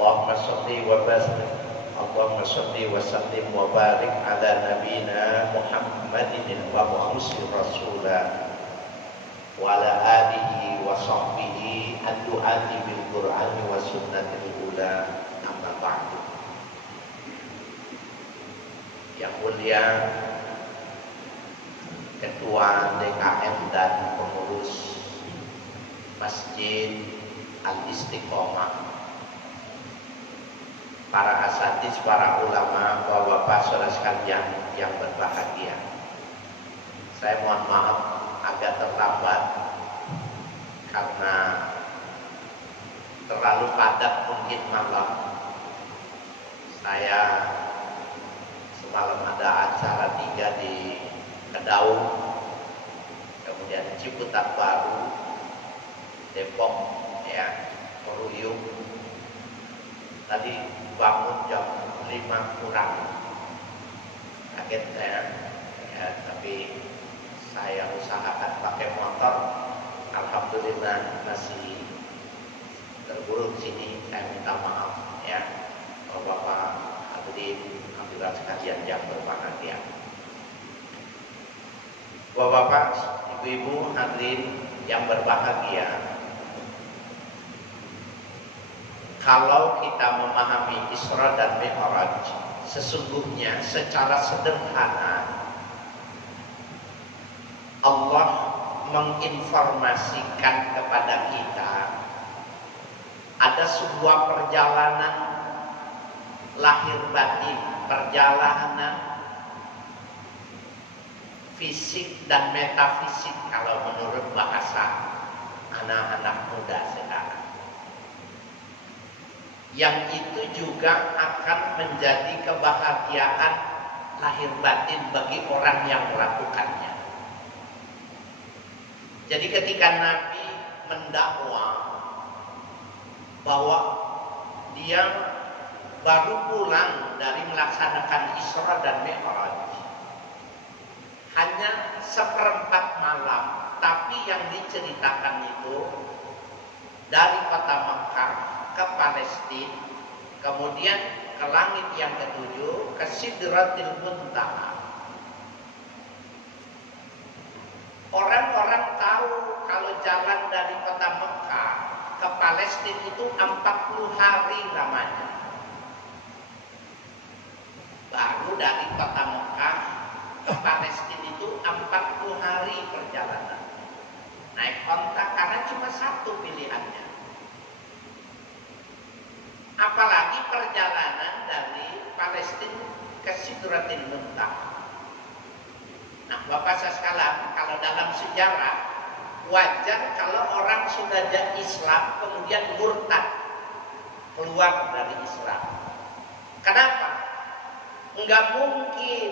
Allahumma sholli wa barik Allahumma sholli wa sallim wa barik ala nabiyina Muhammadin wa muhammadin rasulah wa ala alihi wa sahbihi ad-du'ati bil Qur'ani wa sunnatil ula, amma ba'du. Yang mulia Ketua DKM dan pengurus Masjid Al-Istiqomah, para asatidz, para ulama, bapak-bapak, saudara sekalian yang berbahagia. Saya mohon maaf agak terlambat karena terlalu padat mungkin malam. Saya semalam ada acara 3 di Kedaung, kemudian Ciputat Baru, Depok, ya, Meruyung. Tadi bangun jam 5 kurang, kaget saya, ya, tapi saya usahakan pakai motor. Alhamdulillah masih terburu sini. Saya minta maaf, ya, bapak-bapak hadirin hadirat sekalian yang berbahagia. Bapak-bapak, ibu-ibu hadirin yang berbahagia, kalau kita memahami Isra dan Mi'raj, sesungguhnya secara sederhana Allah menginformasikan kepada kita ada sebuah perjalanan lahir batin, perjalanan fisik dan metafisik kalau menurut bahasa anak-anak muda sekarang, yang itu juga akan menjadi kebahagiaan lahir batin bagi orang yang melakukannya. Jadi ketika Nabi mendakwah bahwa dia baru pulang dari melaksanakan Isra dan Mi'raj, hanya 1/4 malam, tapi yang diceritakan itu dari kota Mekah ke Palestina, kemudian ke langit yang ke-7, ke Sidratil Muntaha. Orang-orang tahu kalau jalan dari kota Mekah ke Palestina itu 40 hari lamanya. Baru dari kota Mekah ke Palestina itu 40 hari perjalanan. Naik onta karena cuma satu pilihannya. Apalagi perjalanan dari Palestina ke Sidratil Muntaha. Nah, Bapak sekalian, kalau dalam sejarah wajar kalau orang sudah jadi Islam kemudian murtad, keluar dari Islam. Kenapa? Enggak mungkin,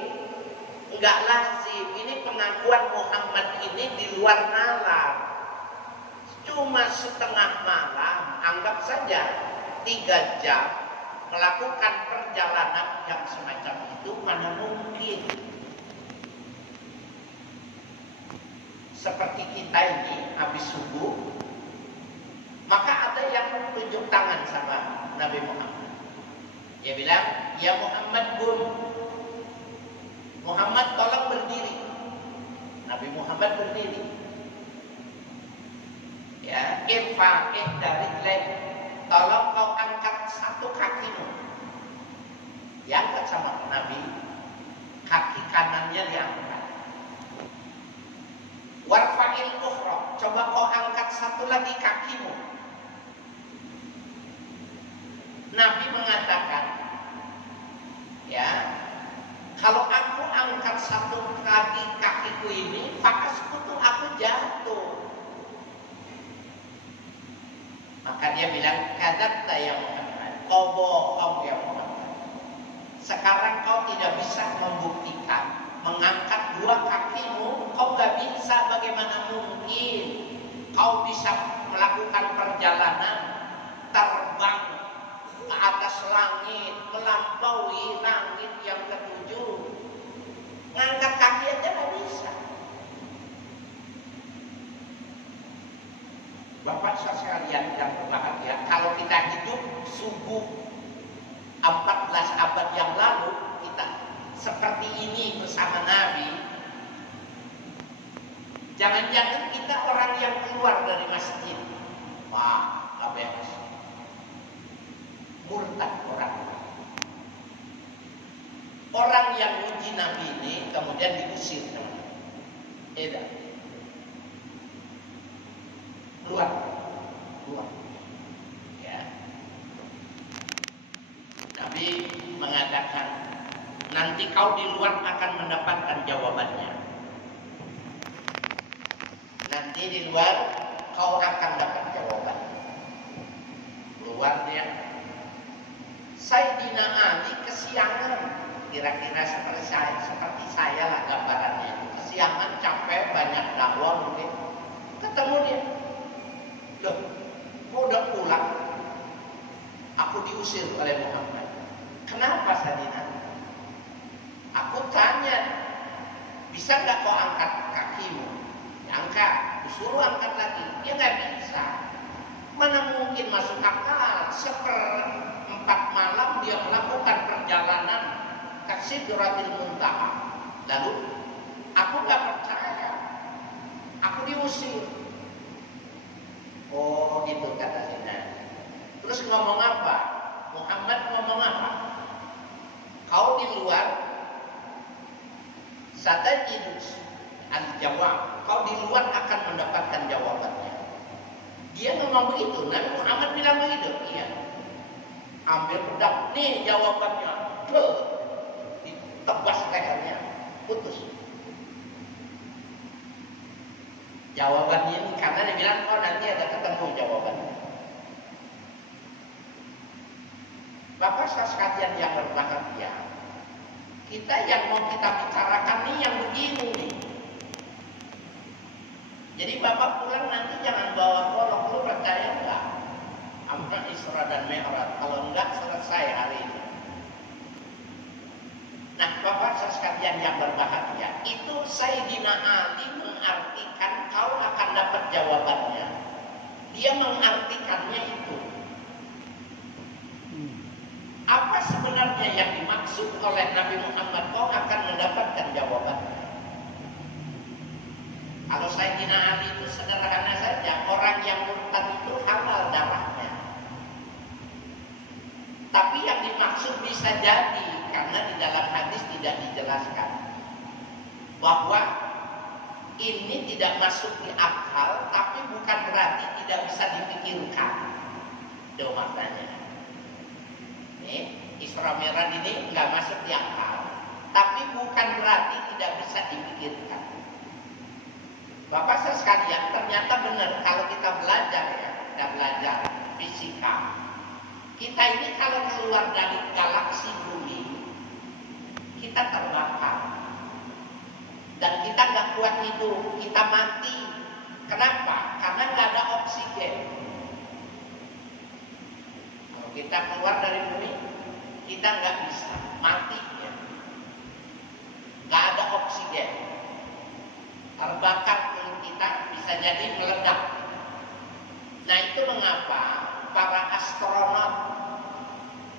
enggak lazim. Ini pengakuan Muhammad ini di luar nalar. Cuma setengah malam, anggap saja 3 jam melakukan perjalanan yang semacam itu, mana mungkin. Seperti kita ini habis subuh, maka ada yang tunjuk tangan sama Nabi Muhammad. Dia bilang, "Ya Muhammad, Bun, Muhammad tolong berdiri." Nabi Muhammad berdiri. Ya, irfa'ih dari leg, tolong kau angkat satu kakimu. Diangkat sama Nabi, kaki kanannya diangkat. Warfa'il ukhra, coba kau angkat satu lagi kakimu. Nabi mengatakan, ya, kalau aku angkat satu lagi kakiku ini, fakaskutu, aku jatuh. Maka dia bilang, kadzabta ya Muhammad, kau bohong ya Muhammad. Sekarang kau tidak bisa membuktikan mengangkat 2 kakimu, kau gak bisa, bagaimana mungkin kau bisa melakukan perjalanan terbang ke atas langit, melampaui langit yang ke-7, ngangkat kaki aja gak bisa. Bapak sekalian yang berbahagia, kalau kita hidup subuh 14 abad yang lalu, kita seperti ini bersama Nabi, jangan-jangan kita orang yang keluar dari masjid. Wah, gak beres. Murtad orang. Orang yang uji Nabi ini kemudian diusir. Tidak. Keluar. Ya. Nabi mengatakan, nanti kau di luar akan mendapatkan jawabannya. Nanti di luar kau akan dapat jawaban. Keluar dia. Sayyidina Ali kesiangan, kira-kira seperti saya lah gambarannya. Kesiangan, capek, banyak dakwah mungkin. Ketemu dia. Loh, kau udah pulang? Aku diusir oleh Muhammad. Kenapa Sayyidina? Aku tanya, bisa nggak kau angkat kakimu? Angkat, disuruh angkat lagi. Dia nggak bisa. Mana mungkin masuk akal. 1/4 malam dia melakukan perjalanan ke Sidratil Muntaha. Lalu aku nggak percaya. Aku diusir. Oh gitu kata Sina. Terus ngomong apa? Muhammad ngomong apa? Kau di luar satajidus al-jawab. Kau di luar akan mendapatkan jawabannya. Dia ngomong begitu. Nabi Muhammad bilang begitu. Iya. Ambil pedang. Nih jawabannya. Ditebas lehernya. Putus. Jawabannya ini karena dia bilang, oh nanti ada ketemu jawabannya. Bapak sekalian yang berbahagia, kita yang mau kita bicarakan nih yang begini nih. Jadi Bapak pulang nanti jangan bawa golok. Lu percaya enggak? Amra Isra dan Mi'raj. Kalau enggak selesai hari ini. Nah Bapak sekalian yang berbahagia, itu Sayyidina Ali mengartikan kau akan dapat jawabannya. Dia mengartikannya itu. Apa sebenarnya yang dimaksud oleh Nabi Muhammad? Kau akan mendapatkan jawabannya. Kalau Sayyidina Ali itu sederhana saja, orang yang murtad itu halal darahnya. Tapi yang dimaksud bisa jadi, karena di dalam hadis tidak dijelaskan, bahwa ini tidak masuk di akal, tapi bukan berarti tidak bisa dipikirkan. Itu maknanya. Nih, Isra Mi'raj ini nggak masuk di akal, tapi bukan berarti tidak bisa dipikirkan. Bapak sekalian, ternyata benar kalau kita belajar ya, kita belajar fisika. Kita ini kalau keluar dari galaksi bumi, kita terbakar. Dan kita nggak kuat hidup, kita mati. Kenapa? Karena nggak ada oksigen. Kalau kita keluar dari bumi, kita nggak bisa, mati ya. Nggak ada oksigen. Terbakar kulit kita, bisa jadi meledak. Nah itu mengapa para astronot,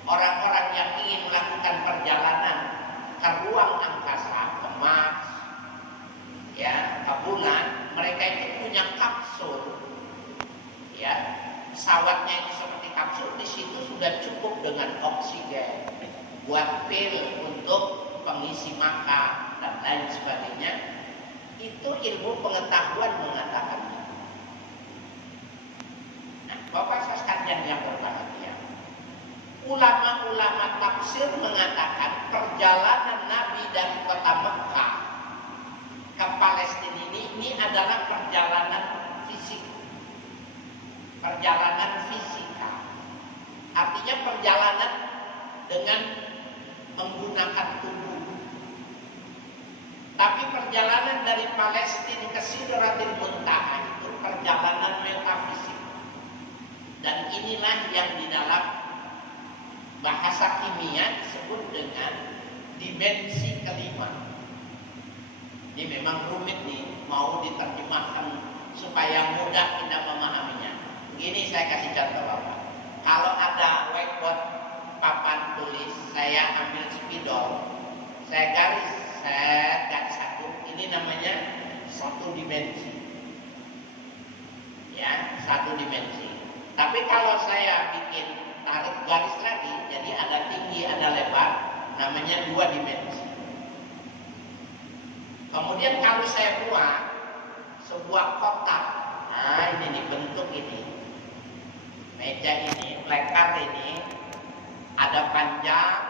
orang-orang yang ingin melakukan perjalanan ke ruang angkasa, ke Mars, ya, ke bulan, mereka itu punya kapsul, ya, pesawatnya itu seperti kapsul, di situ sudah cukup dengan oksigen, buat pil untuk pengisi makan dan lain sebagainya. Itu ilmu pengetahuan mengatakannya. Nah, Bapak sekalian yang berbahagia, ulama-ulama tafsir mengatakan perjalanan Nabi dari kota Mekah ke Palestina ini adalah perjalanan fisik, perjalanan fisika. Artinya perjalanan dengan menggunakan tubuh. Tapi perjalanan dari Palestina ke Sidratil Muntaha itu perjalanan metafisik. Dan inilah yang di dalam bahasa kimia disebut dengan dimensi kelima. Ini memang rumit nih, mau diterjemahkan supaya mudah kita memahaminya. Begini saya kasih contoh Bapak. satu dimensi. Ya, satu dimensi. Tapi kalau saya bikin tarik garis lagi, jadi ada tinggi, ada lebar, namanya dua dimensi. Kemudian kalau saya buat sebuah kotak, nah ini dibentuk ini, meja ini, lekar ini, ada panjang,